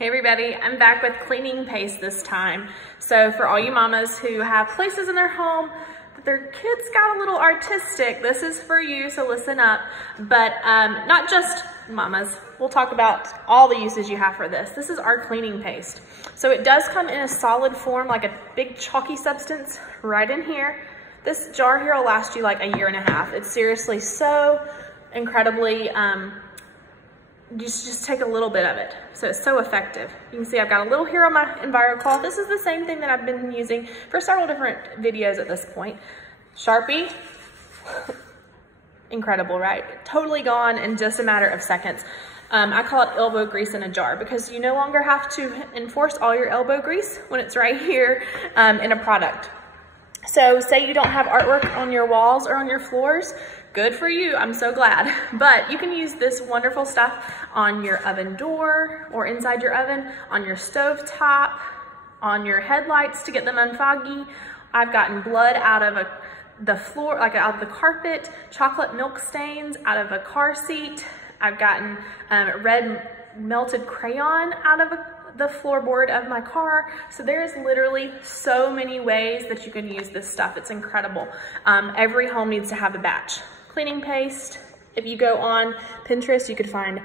Hey everybody, I'm back with cleaning paste this time. So for all you mamas who have places in their home that their kids got a little artistic, this is for you, so listen up. But not just mamas, we'll talk about all the uses you have for this. This is our cleaning paste. So it does come in a solid form, like a big chalky substance right in here. This jar here will last you like a year and a half. It's seriously so incredibly, just take a little bit of it. So it's so effective. You can see I've got a little here on my EnviroCloth. This is the same thing that I've been using for several different videos at this point. Sharpie, incredible, right? Totally gone in just a matter of seconds. I call it elbow grease in a jar because you no longer have to enforce all your elbow grease when it's right here in a product. So say you don't have artwork on your walls or on your floors, good for you, I'm so glad. But you can use this wonderful stuff on your oven door or inside your oven, on your stove top, on your headlights to get them unfoggy. I've gotten blood out of the floor, like out of the carpet, chocolate milk stains out of a car seat. I've gotten red melted crayon out of the floorboard of my car. So there's literally so many ways that you can use this stuff. It's incredible. Every home needs to have a batch. Cleaning paste, if you go on Pinterest, you could find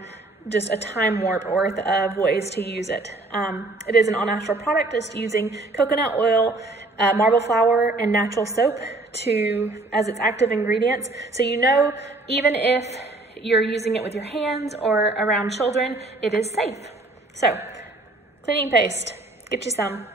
just a time warp worth of ways to use it. It is an all-natural product. It's using coconut oil, marble flour, and natural soap as its active ingredients. So you know, even if you're using it with your hands or around children, it is safe. So, cleaning paste, get you some.